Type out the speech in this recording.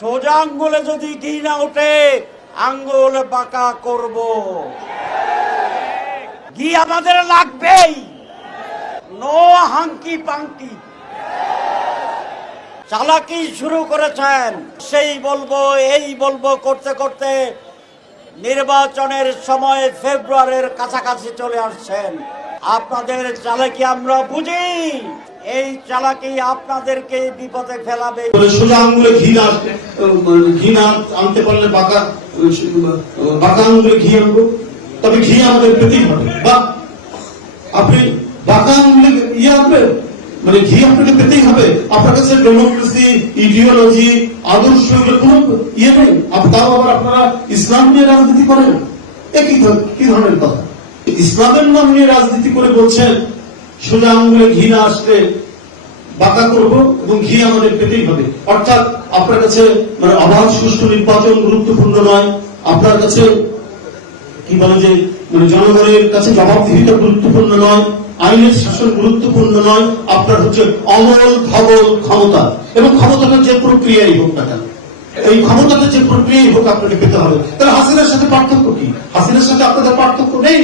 সোজা আঙ্গুলে যদি ঘি না ওঠে আঙ্গুল বাঁকা করব। ঘি আমাদের লাগবেই, নো হাঙ্কি পাঙ্কি। চালাকি শুরু করেছেন, সেই বলবো এই বলবো করতে করতে নির্বাচনের সময় ফেব্রুয়ারির কাছাকাছি চলে আসছেন। আপনাদের চালাকি আমরা বুঝি, এই চালাকি আপনাদেরকে বিপদে ফেলাবে। সোজা আঙ্গুলে ঘি না আনতে পারলে বাঁকা আঙ্গুলে ঘি আনবো, তবে ঘি আমাদের পেতেই হবে। বা আপনি বাঁকা আঙ্গুলে ইয়ে আনবেন, মানে ঘি আপনাকে পেতেই হবে। আপনার কাছে ডেমোক্রেসি, ইডিওলজি, আদর্শ কোনো ইয়ে নেই, তাও আবার আপনারা ইসলাম নিয়ে রাজনীতি করেন। কি ধরনের কথা? ইসলামের নাম নিয়ে রাজনীতি করে বলছেন সোজা আঙ্গুলে ঘি না আসলে বাঁকা করবো এবং ঘি আমাদের পেতেই হবে। অর্থাৎ আপনার কাছে মানে অবাধ সুষ্ঠু নির্বাচন গুরুত্বপূর্ণ নয়, আপনার কাছে কি বলে যে মানে জনগণের কাছে জবাবদিহিতা গুরুত্বপূর্ণ নয়, আইনের শাসন গুরুত্বপূর্ণ নয়, আপনার হচ্ছে অমল ধবল ক্ষমতা। এবং ক্ষমতাটা যে প্রক্রিয়াই হোক না কেন, এই ক্ষমতাটা যে প্রক্রিয়াই হোক আপনাকে পেতে হবে। তাহলে হাসিনার সাথে পার্থক্য কি? হাসিনার সাথে আপনাদের পার্থক্য নেই।